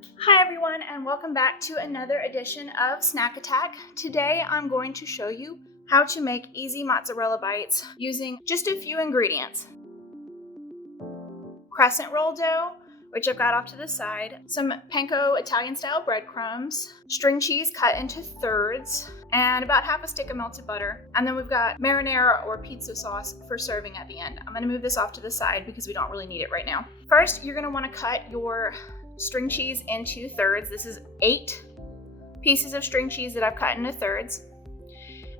Hi everyone, and welcome back to another edition of Snack Attack. Today I'm going to show you how to make easy mozzarella bites using just a few ingredients. Crescent roll dough, which I've got off to the side, some panko Italian style breadcrumbs, string cheese cut into thirds, and about half a stick of melted butter. And then we've got marinara or pizza sauce for serving at the end. I'm gonna move this off to the side because we don't really need it right now. First, you're gonna wanna cut your string cheese into thirds. This is 8 pieces of string cheese that I've cut into thirds.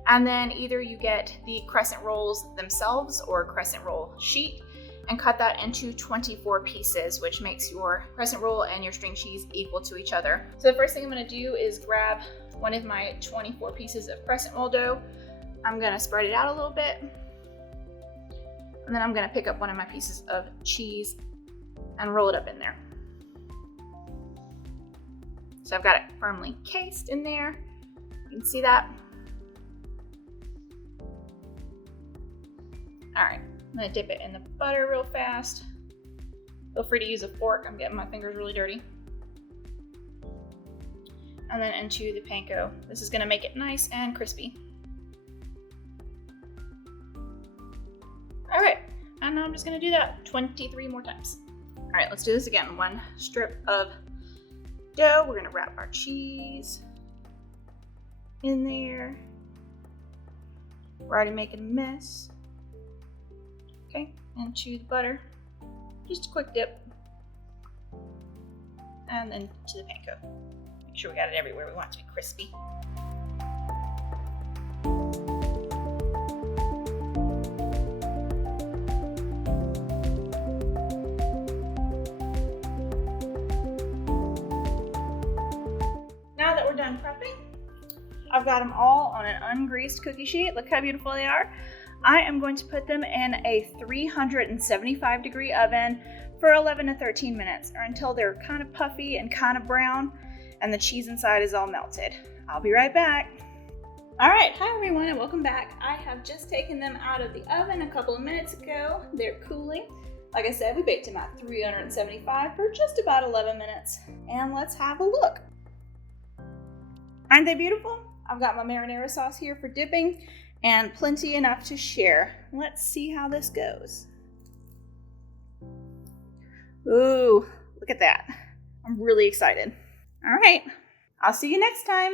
And then either you get the crescent rolls themselves or a crescent roll sheet and cut that into 24 pieces, which makes your crescent roll and your string cheese equal to each other. So the first thing I'm gonna do is grab one of my 24 pieces of crescent roll dough. I'm gonna spread it out a little bit. And then I'm gonna pick up one of my pieces of cheese and roll it up in there. So I've got it firmly cased in there. You can see that. All right, I'm gonna dip it in the butter real fast. Feel free to use a fork. I'm getting my fingers really dirty. And then into the panko. This is gonna make it nice and crispy. All right, and now I'm just gonna do that 23 more times. All right, let's do this again. One strip of dough. We're gonna wrap our cheese in there. We're already making a mess. Okay, into the butter. Just a quick dip. And then to the panko. Make sure we got it everywhere. We want it to be crispy. Now that we're done prepping, I've got them all on an ungreased cookie sheet. Look how beautiful they are. I am going to put them in a 375 degree oven for 11 to 13 minutes or until they're kind of puffy and kind of brown and the cheese inside is all melted. I'll be right back. All right, hi everyone and welcome back. I have just taken them out of the oven a couple of minutes ago. They're cooling. Like I said, we baked them at 375 for just about 11 minutes. And let's have a look. Aren't they beautiful? I've got my marinara sauce here for dipping and plenty enough to share. Let's see how this goes. Ooh, look at that. I'm really excited. All right, I'll see you next time.